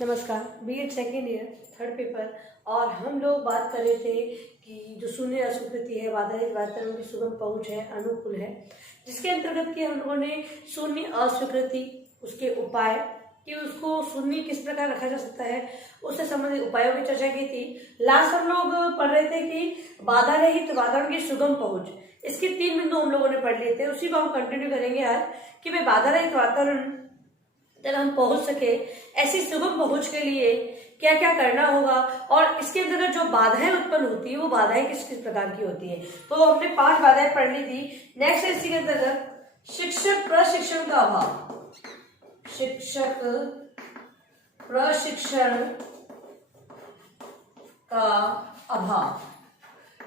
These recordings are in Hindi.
नमस्कार। BEd second year third paper और हम लोग बात कर रहे थे कि जो शून्य अस्वीकृति है, बाधारहित वातावरण की सुगम पहुंच है, अनुकूल है, जिसके अंतर्गत कि हम लोगों ने शून्य अस्वीकृति, उसके उपाय कि उसको शून्य किस प्रकार रखा जा सकता है, उससे संबंधित उपायों की चर्चा की थी। लास्ट हम लोग पढ़ रहे थे कि बाधा रहित वातावरण की सुगम पहुंच, इसके 3 बिंदु हम लोगों ने पढ़ लिए थे। उसी को हम कंटिन्यू करेंगे आज कि भाई बाधा रहित वातावरण तक हम पहुंच सके, ऐसी सुगम पहुंच के लिए क्या क्या करना होगा और इसके अंतर्गत जो बाधाएं उत्पन्न होती है वो बाधाएं किस किस प्रकार की होती है। तो हमने 5 बाधाएं पढ़ ली थी। नेक्स्ट है इसी के अंतर्गत शिक्षक प्रशिक्षण का अभाव। शिक्षक प्रशिक्षण का अभाव।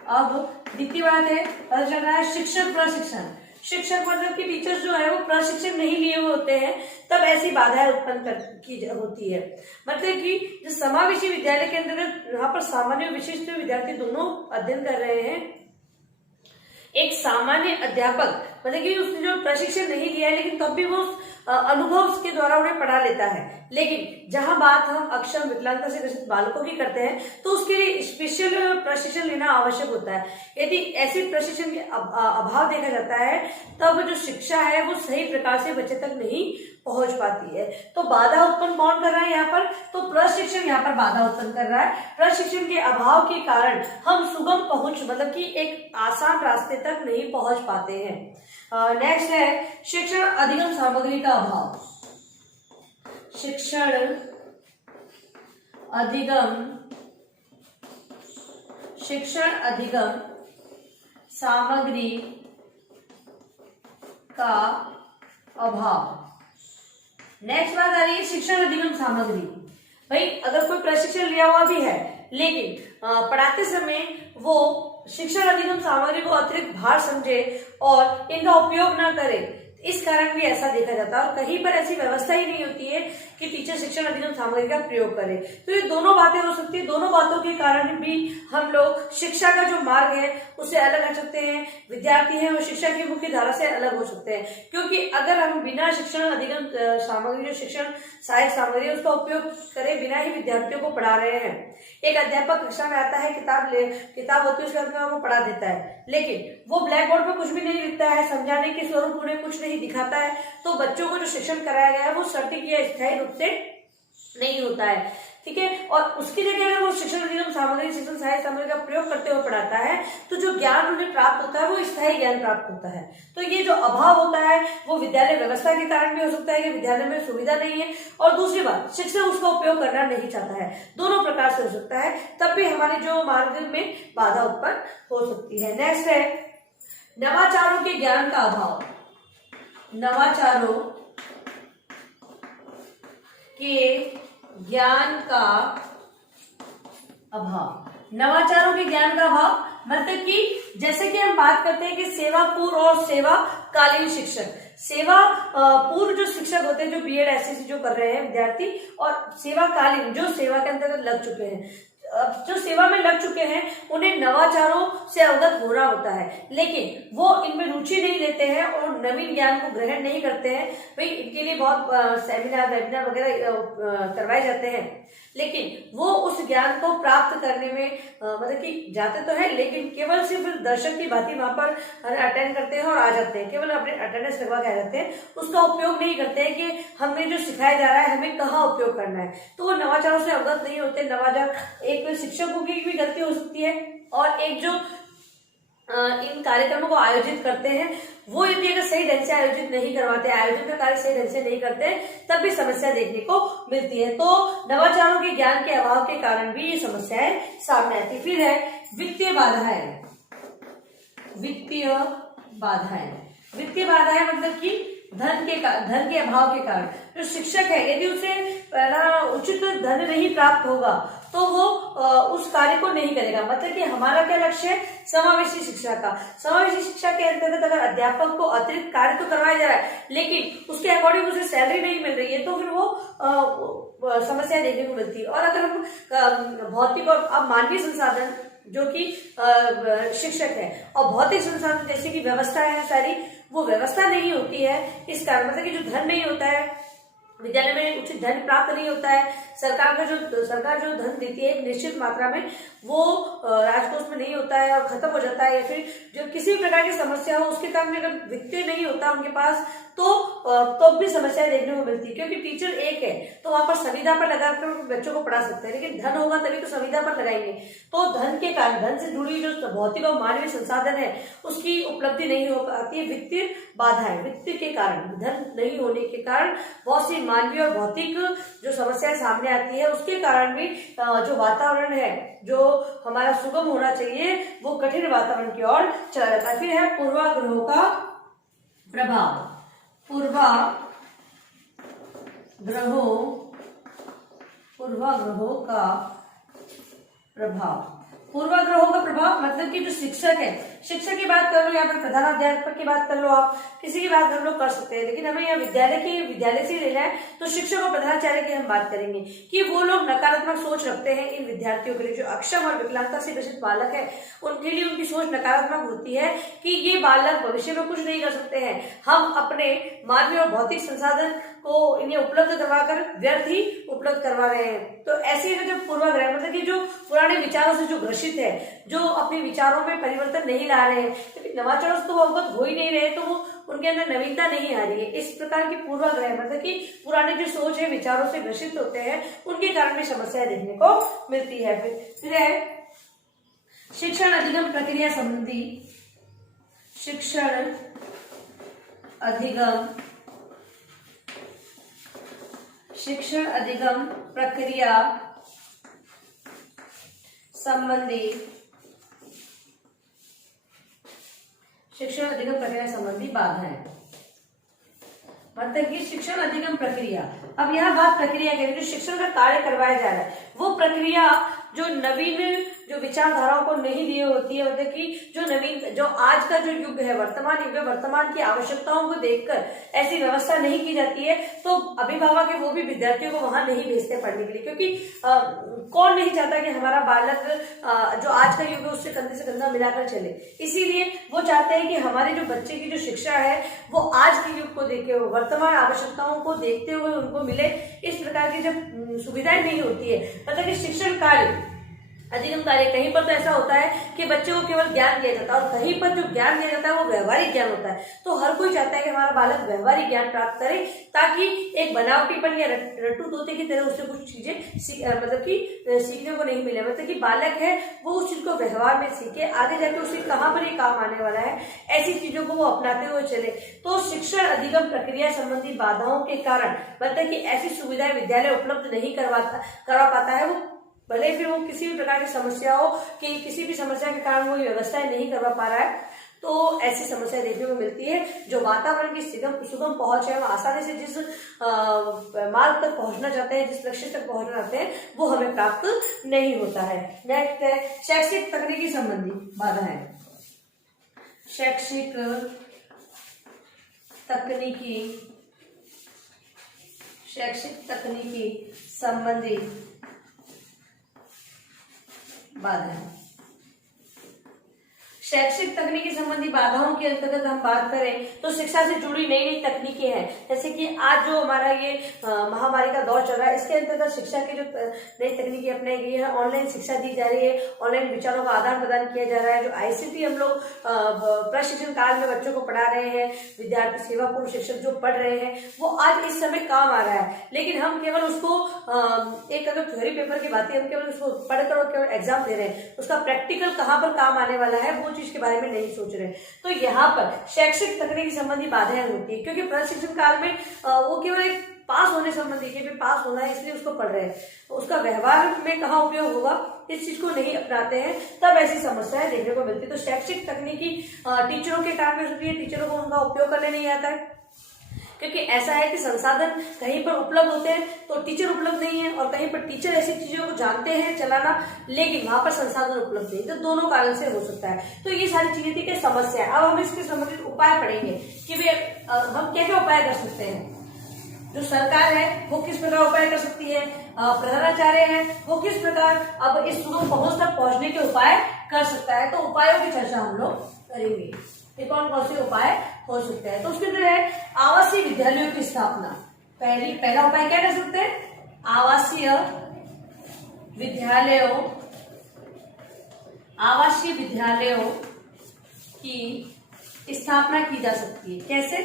अब द्वितीय बात है, पता चल रहा है शिक्षक प्रशिक्षण। शिक्षक मतलब कि टीचर्स जो है वो प्रशिक्षण नहीं लिए हुए होते हैं, तब ऐसी बाधाएं उत्पन्न की होती है। मतलब कि जो समावेशी विद्यालय के अंतर्गत यहाँ पर सामान्य और विशिष्ट विद्यार्थी दोनों अध्ययन कर रहे हैं। एक सामान्य अध्यापक मतलब कि उसने जो प्रशिक्षण नहीं लिया है लेकिन तब भी वो अनुभव के द्वारा उन्हें पढ़ा लेता है। लेकिन जहां बात हम अक्षम विकलांगता से ग्रसित बालकों की करते हैं तो उसके लिए स्पेशल प्रशिक्षण लेना आवश्यक होता है। यदि ऐसे प्रशिक्षण के अभाव देखा जाता है तब जो शिक्षा है वो सही प्रकार से बच्चे तक नहीं पहुंच पाती है। तो बाधा उत्पन्न कौन कर रहा है यहाँ पर? तो प्रशिक्षण यहाँ पर बाधा उत्पन्न कर रहा है। प्रशिक्षण के अभाव के कारण हम सुगम पहुंच मतलब कि एक आसान रास्ते तक नहीं पहुंच पाते हैं। नेक्स्ट है शिक्षण अधिगम सामग्री का अभाव। शिक्षण अधिगम सामग्री का अभाव। नेक्स्ट बात आ रही है शिक्षण अधिगम सामग्री। भाई अगर कोई प्रशिक्षण लिया हुआ भी है लेकिन पढ़ाते समय वो शिक्षण अधिगम सामग्री को अतिरिक्त भार समझे और इनका उपयोग ना करे, इस कारण भी ऐसा देखा जाता है। और कहीं पर ऐसी व्यवस्था ही नहीं होती है कि टीचर शिक्षण अधिगम सामग्री का प्रयोग करे। तो ये दोनों बातें हो सकती है। दोनों बातों के कारण भी हम लोग शिक्षा का जो मार्ग है उससे अलग हट सकते हैं। विद्यार्थी हैं वो शिक्षा की मुख्य धारा से अलग हो सकते हैं, क्योंकि अगर हम बिना शिक्षण अधिगम सामग्री जो शिक्षण सहायक सामग्री है उसका उपयोग करें बिना ही विद्यार्थियों को पढ़ा रहे हैं। एक अध्यापक कक्षा में आता है, किताब होती है उसके अंदर वो पढ़ा देता है, लेकिन वो ब्लैक बोर्ड पर कुछ भी नहीं लिखता है, समझाने के स्वरूप उन्हें कुछ नहीं दिखाता है, तो बच्चों को जो शिक्षण कराया गया है वो सटीक या स्थायी रूप से नहीं होता है। ठीक है। और उसकी जगह अगर वो शिक्षण अधिगम सामग्री, शिक्षण सहायक सामग्री का प्रयोग करते हुए पढ़ाता है तो जो ज्ञान उन्हें प्राप्त होता है वो स्थायी ज्ञान प्राप्त होता है। तो ये जो अभाव होता है वो विद्यालय व्यवस्था के कारण भी हो सकता है कि विद्यालय में सुविधा नहीं है, और दूसरी बात शिक्षक उसका उपयोग करना नहीं चाहता है। दोनों प्रकार से हो सकता है, तब भी हमारे जो मार्ग में बाधा उत्पन्न हो सकती है। नेक्स्ट है नवाचारों के ज्ञान का अभाव। नवाचारों के ज्ञान का अभाव। नवाचारों के ज्ञान का अभाव मतलब कि जैसे कि हम बात करते हैं कि सेवा पूर्व और सेवाकालीन शिक्षक। सेवा पूर्व जो शिक्षक होते हैं जो बीएड एसएससी जो कर रहे हैं विद्यार्थी, और सेवाकालीन जो सेवा के अंतर्गत लग चुके हैं, जो सेवा में लग चुके हैं, उन्हें नवाचारों से अवगत होना होता है, लेकिन वो इनमें रुचि नहीं लेते हैं और नवीन ज्ञान को ग्रहण नहीं करते हैं। भाई इनके लिए बहुत सेमिनार वेबिनार वगैरह करवाए जाते हैं, लेकिन वो उस ज्ञान को प्राप्त करने में मतलब कि जाते तो है लेकिन केवल सिर्फ दर्शक की भांति वहां पर अटेंड करते हैं और आ जाते हैं, केवल अपने अटेंडेंस लगवा के आ जाते हैं, उसका उपयोग नहीं करते हैं कि हमें जो सिखाया जा रहा है हमें कहाँ उपयोग करना है। तो वो नवाचारों से अवगत नहीं होते। नवाचार एक शिक्षकों की भी गलती हो सकती है, और एक जो इन कार्यक्रमों को आयोजित करते हैं वो यदि अगर सही ढंग से आयोजित नहीं करवाते, आयोजन का कार्य सही ढंग से नहीं करते, तब भी समस्या देखने को मिलती है। तो नवाचारों के ज्ञान के अभाव के कारण भी ये समस्याएं सामने आती। फिर है वित्तीय बाधाएं। वित्तीय बाधाएं मतलब कि धन के अभाव के कारण जो शिक्षक है यदि उसे उचित धन नहीं प्राप्त होगा तो वो उस कार्य को नहीं करेगा। मतलब कि हमारा क्या लक्ष्य है? समावेशी शिक्षा का। समावेशी शिक्षा के अंतर्गत अगर अध्यापक को अतिरिक्त कार्य तो करवाया जा रहा है लेकिन उसके अकॉर्डिंग उसे सैलरी नहीं मिल रही है, तो फिर वो समस्या देखने को मिलती है। और अगर हम भौतिक और मानवीय संसाधन जो कि शिक्षक है और भौतिक संसाधन जैसे कि व्यवस्था है सारी, वो व्यवस्था नहीं होती है, इस कारण मतलब कि जो धन नहीं होता है विद्यालय में उचित धन प्राप्त नहीं होता है। सरकार जो धन देती है एक निश्चित मात्रा में, वो राजकोष में नहीं होता है और खत्म हो जाता है, या फिर जो किसी प्रकार की समस्या हो उसके कारण अगर वित्तीय नहीं होता उनके पास तो भी समस्याएं देखने को मिलती है। क्योंकि टीचर एक है तो वहां पर संविदा पर लगाकर बच्चों को पढ़ा सकते हैं, लेकिन धन होगा तभी तो संविदा पर लगाएंगे। तो धन के कारण, धन से जुड़ी जो भौतिक और मानवीय संसाधन है उसकी उपलब्धि नहीं हो पाती है। वित्तीय बाधाएं, वित्त के कारण, धन नहीं होने के कारण बहुत सी मानवीय और भौतिक जो समस्याएं सामने आती है, उसके कारण भी जो वातावरण है जो हमारा सुगम होना चाहिए वो कठिन वातावरण की ओर चला जाता है। फिर है पूर्वाग्रहों का प्रभाव। पूर्वाग्रहों का प्रभाव मतलब कि जो शिक्षक है, शिक्षक की बात कर लो या फिर प्रधानाध्यापक की बात कर लो, आप किसी की बात हम लोग कर सकते हैं, लेकिन हमें यहाँ विद्यालय से लेना है तो शिक्षक और प्रधानाचार्य की हम बात करेंगे कि वो लोग नकारात्मक सोच रखते हैं इन विद्यार्थियों के लिए। जो अक्षम और विकलांगता से ग्रसित बालक है उनके लिए उनकी सोच नकारात्मक होती है कि ये बालक भविष्य में कुछ नहीं कर सकते हैं, हम अपने मानवीय और भौतिक संसाधन को इन्हें उपलब्ध करवाकर व्यर्थ ही उपलब्ध करवा रहे हैं। तो ऐसे जो पूर्वाग्रह मतलब कि जो पुराने विचारों से जो ग्रसित है, जो अपने विचारों में परिवर्तन नहीं ला रहे हैं, क्योंकि नवाचारों से तो वो अवगत हो ही नहीं रहे, तो वो उनके अंदर नवीनता नहीं आ रही है। इस प्रकार की पूर्वाग्रह मतलब कि पुराने जो सोच है विचारों से ग्रसित होते हैं, उनके कारण भी समस्याएं देखने को मिलती है। फिर है शिक्षण अधिगम प्रक्रिया संबंधी, शिक्षण अधिगम प्रक्रिया संबंधी बाधाएं। मतलब कि शिक्षण अधिगम प्रक्रिया, अब यहाँ बात प्रक्रिया की, जो शिक्षण का कार्य करवाया जा रहा है वो प्रक्रिया जो नवीन जो विचारधाराओं को नहीं दिए होती है, मतलब कि जो नवीन जो आज का जो युग है, वर्तमान युग है, वर्तमान की आवश्यकताओं को देखकर ऐसी व्यवस्था नहीं की जाती है, तो अभिभावक है वो भी विद्यार्थियों को वहां नहीं भेजते पढ़ने के लिए। क्योंकि कौन नहीं चाहता कि हमारा बालक जो आज का युग है उससे कंधे से कंधा मिलाकर चले, इसीलिए वो चाहते हैं कि हमारे जो बच्चे की जो शिक्षा है वो आज के युग को देखे हुए, वर्तमान आवश्यकताओं को देखते हुए उनको मिले। इस प्रकार की जब सुविधाएं नहीं होती है, मतलब कि शिक्षण कार्य अधिगम कार्य, कहीं पर तो ऐसा होता है कि बच्चे को केवल ज्ञान दिया जाता है और कहीं पर जो ज्ञान दिया जाता है वो व्यवहारिक ज्ञान होता है। तो हर कोई चाहता है कि हमारा बालक व्यवहारिक ज्ञान प्राप्त करे, ताकि एक बनावटीपन या रट्टू तोते की तरह उससे कुछ चीजें मतलब कि सीखने को नहीं मिले। मतलब कि बालक है वो उस चीज को व्यवहार में सीखे, आगे जाके उसे कहाँ पर ये काम आने वाला है, ऐसी चीजों को वो अपनाते हुए चले। तो शिक्षण अधिगम प्रक्रिया संबंधी बाधाओं के कारण मतलब कि ऐसी सुविधाएं विद्यालय उपलब्ध नहीं करवा पाता है, वो भले फिर वो किसी भी प्रकार की समस्या हो कि किसी भी समस्या के कारण वो व्यवस्थाएं नहीं करवा पा रहा है, तो ऐसी समस्या देखने को मिलती है। जो वातावरण की सुगम पहुंच है, वो आसानी से जिस मार्ग तक पहुंचना चाहते हैं, जिस लक्ष्य तक पहुंचना चाहते हैं, वो हमें प्राप्त नहीं होता है। नेक्स्ट है शैक्षिक तकनीकी संबंधी बाधा है। शैक्षिक तकनीकी संबंधी बाधा है। शैक्षिक तकनीकी संबंधी बाधाओं के अंतर्गत हम बात करें तो शिक्षा से जुड़ी नई नई तकनीकें हैं, जैसे कि आज जो हमारा ये महामारी का दौर चल रहा है, इसके अंतर्गत शिक्षा की जो नई तकनीकें अपनाई गई है, ऑनलाइन शिक्षा दी जा रही है, ऑनलाइन विचारों का आदान प्रदान किया जा रहा है। जो आईसीटी हम लोग प्रशिक्षण काल में बच्चों को पढ़ा रहे हैं, विद्यार्थी सेवा पूर्व शिक्षक जो पढ़ रहे हैं, वो आज इस समय काम आ रहा है। लेकिन हम केवल उसको एक अगर थ्योरी पेपर की बात है, हम केवल उसको पढ़कर और केवल एग्जाम दे रहे हैं, उसका प्रैक्टिकल कहाँ पर काम आने वाला है वो चीज के बारे में नहीं सोच रहे। तो यहाँ पर शैक्षिक तकनीकी संबंधी बाधाएं होती है, क्योंकि प्रशिक्षण काल में वो केवल एक पास होने संबंधी कि पास होना है इसलिए उसको पढ़ रहे हैं, उसका व्यवहार में कहाँ उपयोग होगा इस चीज को नहीं अपनाते हैं, तब ऐसी समस्याएं देखने को मिलती है। तो शैक्षिक तकनीकी टीचरों के कारण होती है, टीचरों को उनका उपयोग करने नहीं आता है, क्योंकि ऐसा है कि संसाधन कहीं पर उपलब्ध होते हैं तो टीचर उपलब्ध नहीं है, और कहीं पर टीचर ऐसी चीजों को जानते हैं चलाना लेकिन वहां पर संसाधन उपलब्ध नहीं, तो दोनों कारण से हो सकता है। तो ये सारी चीजें थी कि समस्या है। अब हम इसके संबंधित उपाय पढ़ेंगे कि हम क्या क्या उपाय कर सकते हैं। जो सरकार है वो किस प्रकार उपाय कर सकती है, प्रधानाचार्य है वो किस प्रकार अब इस सुगम पहुंच तक पहुंचने के उपाय कर सकता है। तो उपायों की चर्चा हम लोग करेंगे कि कौन कौन से उपाय हो सकते हैं। तो उसके अंदर है आवासीय विद्यालयों की स्थापना। पहला उपाय क्या कर सकते हैं, आवासीय विद्यालयों की स्थापना की जा सकती है। कैसे?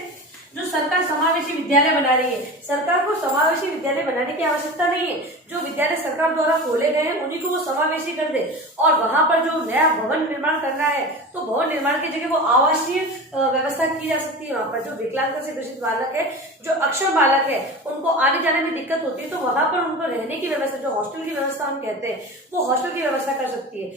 जो सरकार समावेशी विद्यालय बना रही है, सरकार को समावेशी विद्यालय बनाने की आवश्यकता नहीं है। जो विद्यालय सरकार द्वारा खोले गए हैं उन्हीं को वो समावेशी कर दे, और वहां पर जो नया भवन निर्माण करना है तो भवन निर्माण की जगह वो आवासीय व्यवस्था की जा सकती है। वहां पर जो विकलांगता से ग्रसित बालक है, जो अक्षम बालक है, उनको आने जाने में दिक्कत होती है, तो वहां पर उनको रहने की व्यवस्था, जो हॉस्टल की व्यवस्था हम कहते हैं, वो हॉस्टल की व्यवस्था कर सकती है।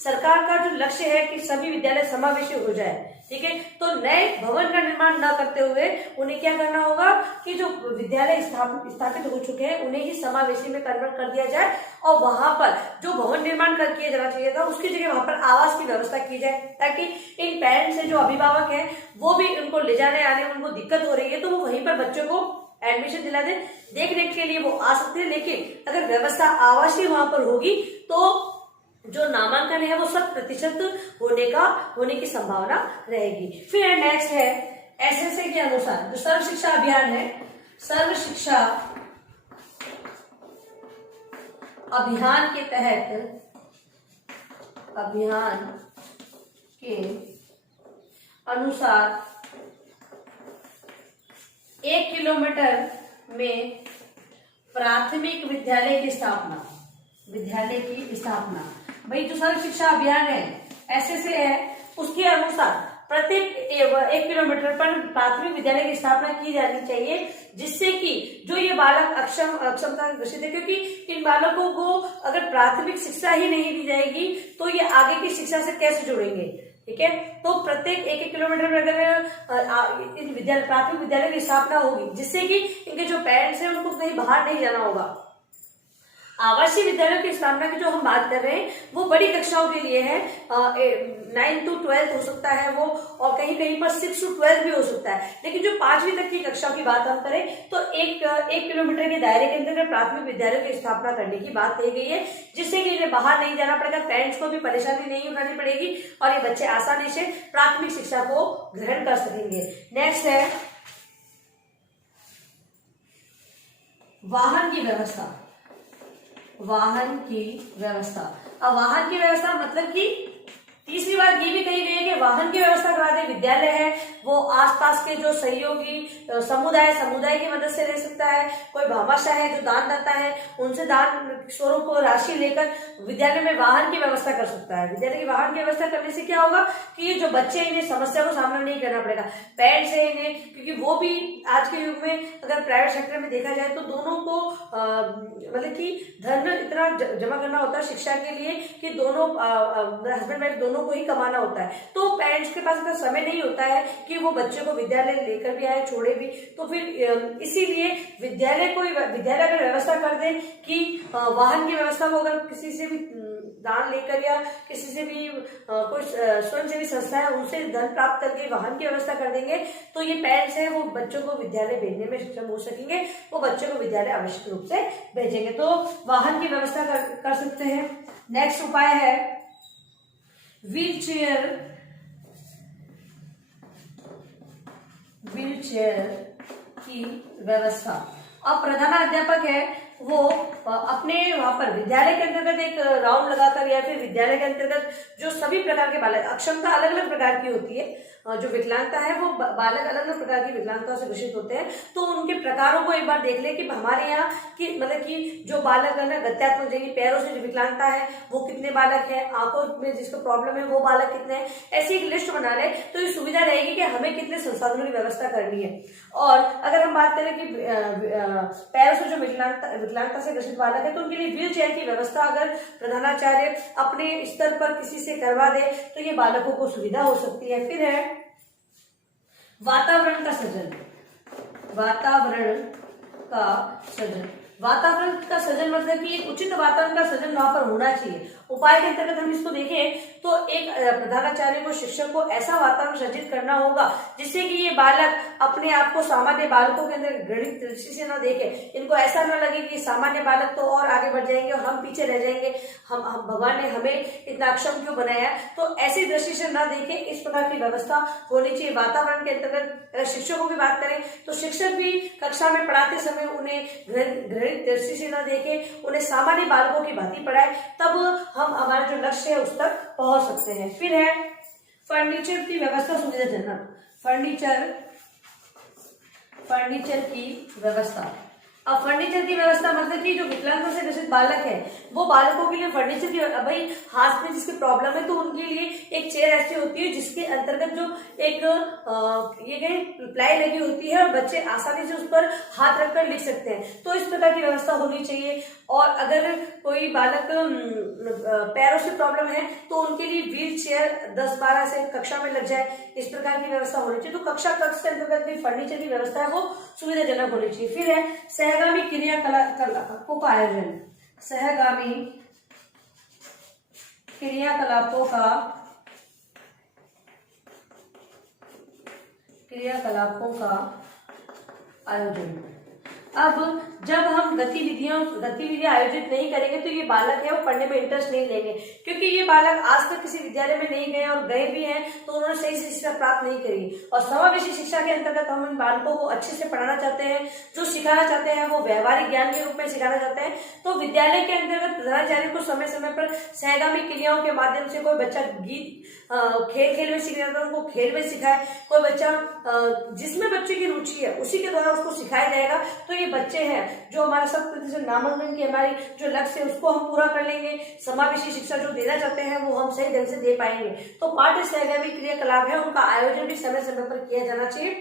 सरकार का जो लक्ष्य है कि सभी विद्यालय समावेशी हो जाए, ठीक है, तो नए भवन का निर्माण न करते हुए उन्हें क्या करना होगा कि जो विद्यालय स्थापित हो चुके हैं उन्हें ही समावेशी में कन्वर्ट कर दिया जाए, और वहां पर जो भवन निर्माण कर किया जाना चाहिए था उसकी जगह वहां पर आवास की व्यवस्था की जाए, ताकि इन पेरेंट्स से जो अभिभावक हैं वो भी उनको ले जाने आने में उनको दिक्कत हो रही है तो वो वहीं पर बच्चों को एडमिशन दिला दे, देख रेख के लिए वो आ सकते हैं। लेकिन अगर व्यवस्था आवासीय वहां पर होगी तो जो नामांकन है वो 100% होने की संभावना रहेगी। फिर नेक्स्ट है एसएसए के अनुसार जो सर्व शिक्षा अभियान है, सर्व शिक्षा अभियान के तहत, अभियान के अनुसार 1 किलोमीटर में प्राथमिक विद्यालय की स्थापना, भाई जो सर्व शिक्षा अभियान है एसएसए है, उसके अनुसार प्रत्येक 1 किलोमीटर पर प्राथमिक विद्यालय की स्थापना की जानी चाहिए, जिससे कि जो ये बालक अक्षमता ग्रसित है, क्योंकि इन बालकों को अगर प्राथमिक शिक्षा ही नहीं दी जाएगी तो ये आगे की शिक्षा से कैसे जुड़ेंगे, ठीक है। तो प्रत्येक 1 किलोमीटर में अगर इन प्राथमिक विद्यालय की स्थापना होगी, जिससे कि इनके जो पेरेंट्स हैं उनको कहीं बाहर नहीं जाना होगा। आवासीय विद्यालयों की स्थापना की जो हम बात कर रहे हैं वो बड़ी कक्षाओं के लिए है, 9 to 12 हो सकता है वो, और कहीं कहीं पर 6 to 12 भी हो सकता है। लेकिन जो 5वीं तक की कक्षाओं की बात हम करें तो एक किलोमीटर के दायरे के अंतर्गत प्राथमिक विद्यालयों की स्थापना करने की बात कही गई है, जिससे कि इन्हें बाहर नहीं जाना पड़ेगा, पेरेंट्स को भी परेशानी नहीं उठानी पड़ेगी और ये बच्चे आसानी से प्राथमिक शिक्षा को ग्रहण कर सकेंगे। नेक्स्ट है वाहन की व्यवस्था, अब वाहन की व्यवस्था मतलब कि तीसरी बात ये भी कही गई है कि वाहन की व्यवस्था करा दे। विद्यालय है वो आसपास के जो सहयोगी समुदाय की मदद से ले सकता है, कोई भामाशाह है जो दानदाता है उनसे दान स्वरूप राशि लेकर विद्यालय में वाहन की व्यवस्था कर सकता है। विद्यालय की वाहन की व्यवस्था करने से क्या होगा कि ये जो बच्चे इन्हें समस्या को सामना नहीं करना पड़ेगा, पेरेंट्स है इन्हें, क्योंकि वो भी आज के युग में अगर प्राइवेट सेक्टर में देखा जाए तो दोनों को मतलब कि धन इतना जमा करना होता है शिक्षा के लिए कि दोनों हस्बैंड वाइफ दोनों को ही कमाना होता है, तो पेरेंट्स के पास इतना समय नहीं होता है कि वो बच्चे को विद्यालय लेकर भी आए, छोड़े भी। तो फिर इसीलिए विद्यालय अगर व्यवस्था कर दे कि वाहन की व्यवस्था को अगर किसी से भी दान लेकर या किसी से भी कोई स्वयंसेवी संस्था है उनसे धन प्राप्त करके वाहन की व्यवस्था कर देंगे, तो ये पेरेंट्स है वो बच्चों को विद्यालय भेजने में सक्षम हो सकेंगे, वो बच्चों को विद्यालय आवश्यक रूप से भेजेंगे। तो वाहन की व्यवस्था कर सकते हैं। नेक्स्ट उपाय है व्हील चेयर की व्यवस्था। अब प्रधानाध्यापक है वो अपने वहां पर विद्यालय के अंतर्गत एक राउंड लगाकर या फिर विद्यालय के अंतर्गत जो सभी प्रकार के बालक, अक्षमता अलग अलग प्रकार की होती है, जो विकलांगता है वो बालक अलग अलग प्रकार की विकलांगताओं से ग्रसित होते हैं, तो उनके प्रकारों को एक बार देख ले कि हमारे यहाँ की मतलब कि जो बालक है ना गत्यात्मक यानी पैरों से जो विकलांगता है वो कितने बालक है, आंखों में जिसको प्रॉब्लम है वो बालक कितने हैं, ऐसी एक लिस्ट बना ले तो ये सुविधा रहेगी कि हमें कितने संसाधनों की व्यवस्था करनी है। और अगर हम बात करें कि पैरों से जो विकलांगता से ग्रसित बालक है तो उनके लिए व्हील चेयर की व्यवस्था अगर प्रधानाचार्य अपने स्तर पर किसी से करवा दे तो ये बालकों को सुविधा हो सकती है। फिर है वातावरण का सृजन। वातावरण का सृजन मतलब कि एक उचित वातावरण का सृजन वहां पर होना चाहिए। उपाय के अंतर्गत हम इसको देखें तो एक प्रधानाचार्य को, शिक्षक को ऐसा वातावरण सृजित करना होगा जिससे कि ये बालक अपने आप को सामान्य बालकों के अंदर घृणित दृष्टि से न देखे, इनको ऐसा न लगे कि सामान्य बालक तो और आगे बढ़ जाएंगे और हम पीछे रह जाएंगे, हम भगवान ने हमें इतना अक्षम क्यों बनाया, तो ऐसी दृष्टि से न देखे, इस प्रकार की व्यवस्था होनी चाहिए। वातावरण के अंतर्गत अगर शिक्षकों की बात करें तो शिक्षक भी कक्षा में पढ़ाते समय उन्हें घृणित दृष्टि से न देखे, उन्हें सामान्य बालकों की भांति पढ़ाए, तब हम हमारा जो लक्ष्य है उस तक पहुंच सकते हैं। फिर है फर्नीचर की व्यवस्था सुविधाजनक। फर्नीचर की व्यवस्था। अब फर्नीचर की व्यवस्था मतलब कि जो विकलांगों से ग्रसित बालक है वो बालकों के लिए फर्नीचर की, भाई हाथ में जिसकी प्रॉब्लम है तो उनके लिए एक चेयर ऐसी होती है जिसके अंतर्गत जो एक ये कहीं प्लाई लगी होती है और बच्चे आसानी से उस पर हाथ रखकर लिख सकते हैं, तो इस प्रकार की व्यवस्था होनी चाहिए। और अगर कोई बालक पैरों से प्रॉब्लम है तो उनके लिए व्हील चेयर 10-12 से कक्षा में लग जाए, इस प्रकार की व्यवस्था होनी चाहिए। तो कक्षा कक्ष के अंतर्गत भी फर्नीचर की व्यवस्था है वो सुविधाजनक होनी चाहिए। फिर है सहगामी क्रियाकलापों का आयोजन। सहगामी क्रियाकलापों का आयोजन। अब जब हम गतिविधियां आयोजित नहीं करेंगे तो ये बालक है वो पढ़ने में इंटरेस्ट नहीं लेंगे, क्योंकि ये बालक आज तक किसी विद्यालय में नहीं गए और गए भी हैं तो उन्होंने सही से शिक्षा प्राप्त नहीं करी। और समावेशी शिक्षा के अंतर्गत हम इन बालकों को अच्छे से पढ़ाना चाहते हैं, जो सिखाना चाहते हैं वो व्यवहारिक ज्ञान के रूप में सिखाना चाहते हैं। तो विद्यालय के अंतर्गत प्रधानाचार्य को समय समय पर सहगामी क्रियाओं के माध्यम से, कोई बच्चा गीत खेल में सीख रहा है उनको खेल में सिखाए, कोई बच्चा जिसमें बच्चे की रुचि है उसी के द्वारा उसको सिखाया जाएगा, तो ये बच्चे हैं जो हमारा 100% नामांकन की हमारी जो लक्ष्य है उसको हम पूरा कर लेंगे। समावेशी शिक्षा जो देना चाहते हैं वो हम सही ढंग से दे पाएंगे। तो पाठ्य सहगामी क्रियाकलाप है उनका आयोजन भी समय समय पर किया जाना चाहिए।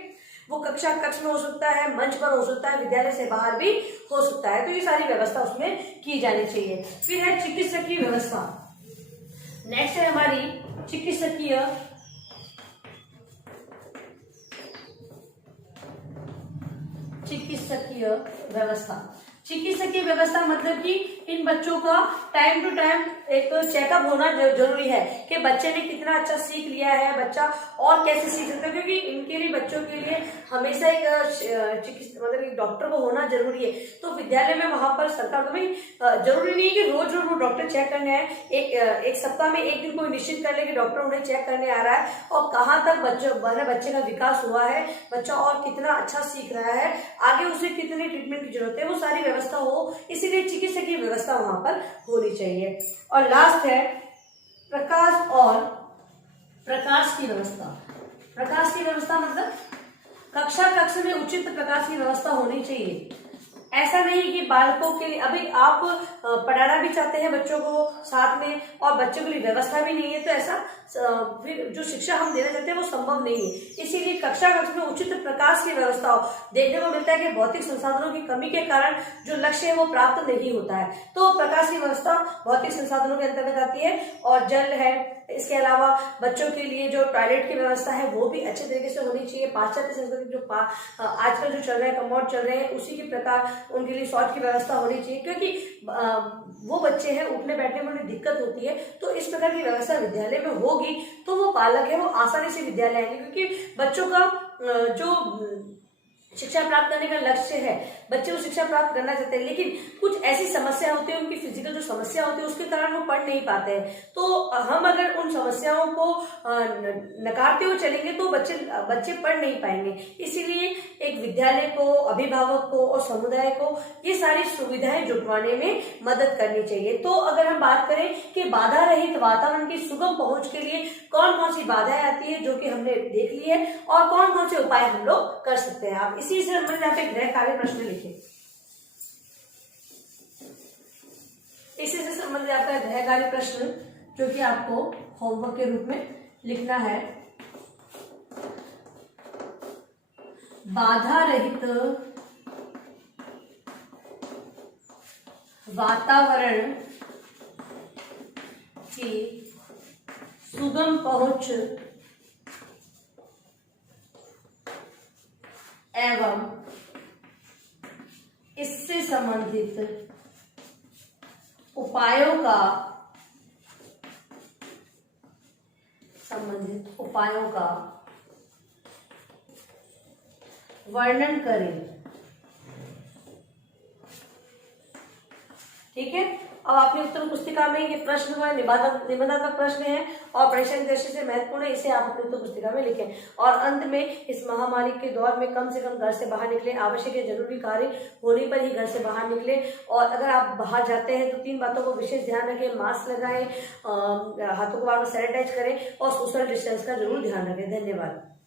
वो कक्षा कक्ष में हो सकता है, मंच पर हो सकता है, विद्यालय से बाहर भी हो सकता है, तो ये सारी व्यवस्था उसमें की जानी चाहिए। फिर है चिकित्सकीय व्यवस्था। नेक्स्ट है हमारी चिकित्सकीय व्यवस्था। चिकित्सकीय व्यवस्था मतलब कि इन बच्चों का टाइम टू टाइम एक चेकअप होना जरूरी है कि बच्चे ने कितना अच्छा सीख लिया है, बच्चा और कैसे सीख सकता है, क्योंकि इनके लिए, बच्चों के लिए हमेशा एक मतलब एक डॉक्टर को होना जरूरी है। तो विद्यालय में वहां पर सरकार को भी जरूरी नहीं है कि रोज रोज वो डॉक्टर चेक करने आए, एक सप्ताह में एक दिन कोई निश्चित कर ले कि डॉक्टर उन्हें चेक करने आ रहा है और कहाँ तक बच्चे का विकास हुआ है, बच्चा और कितना अच्छा सीख रहा है, आगे उसे कितनी ट्रीटमेंट की जरूरत है, वो सारी व्यवस्था हो, इसीलिए चिकित्सकीय व्यवस्था वहां पर होनी चाहिए। और लास्ट है प्रकाश की व्यवस्था। प्रकाश की व्यवस्था मतलब कक्षा कक्ष में उचित प्रकाश की व्यवस्था होनी चाहिए। ऐसा नहीं कि बालकों के लिए, अभी आप पढ़ाना भी चाहते हैं बच्चों को साथ में और बच्चों के लिए व्यवस्था भी नहीं है, तो ऐसा फिर जो शिक्षा हम देना चाहते हैं वो संभव नहीं है। इसीलिए कक्षा कक्ष में उचित प्रकाश की व्यवस्था हो। देखने को मिलता है कि भौतिक संसाधनों की कमी के कारण जो लक्ष्य है वो प्राप्त नहीं होता है, तो प्रकाश की व्यवस्था भौतिक संसाधनों के अंतर्गत आती है। और जल है, इसके अलावा बच्चों के लिए जो टॉयलेट की व्यवस्था है वो भी अच्छे तरीके से होनी चाहिए। पाश्चात्य संस्कृति जो आजकल जो चल रहा है, कमोड चल रहे हैं, उसी के प्रकार उनके लिए शौच की व्यवस्था होनी चाहिए, क्योंकि वो बच्चे हैं उठने बैठने में उन्हें दिक्कत होती है। तो इस प्रकार की व्यवस्था विद्यालय में होगी तो वो बालक है वो आसानी से विद्यालय आएंगे, क्योंकि बच्चों का जो शिक्षा प्राप्त करने का लक्ष्य है, बच्चे वो शिक्षा प्राप्त करना चाहते हैं, लेकिन कुछ ऐसी समस्या होती है, उनकी फिजिकल जो समस्या होती है उसके कारण वो पढ़ नहीं पाते हैं। तो हम अगर उन समस्याओं को नकारते हुए चलेंगे तो बच्चे पढ़ नहीं पाएंगे। इसीलिए एक विद्यालय को, अभिभावक को और समुदाय को ये सारी सुविधाएं जुटवाने में मदद करनी चाहिए। तो अगर हम बात करें कि बाधा रहित वातावरण की सुगम पहुंच के लिए कौन कौन सी बाधाएं आती है, जो कि हमने देख ली है, और कौन कौन से उपाय हम लोग कर सकते हैं। आप इसी से संबंधित आप एक गृह कार्य प्रश्न लिखें। इसी से संबंधित आपका गृह कार्य प्रश्न जो कि आपको होमवर्क के रूप में लिखना है। बाधा रहित वातावरण की सुगम पहुंच एवं इससे संबंधित उपायों का वर्णन करें। ठीक है, अब आपकी उत्तर पुस्तिका में ये प्रश्न जो है निबंधात्मक प्रश्न है और परीक्षा की दृष्टि से महत्वपूर्ण है, इसे आप अपनी उत्तर पुस्तिका में लिखें। और अंत में, इस महामारी के दौर में कम से कम घर से बाहर निकले, आवश्यक या जरूरी कार्य होने पर ही घर से बाहर निकले। और अगर आप बाहर जाते हैं तो 3 बातों को विशेष ध्यान रखें, मास्क लगाएं, हाथों को बार बार सैनिटाइज करें और सोशल डिस्टेंस का जरूर ध्यान रखें। धन्यवाद।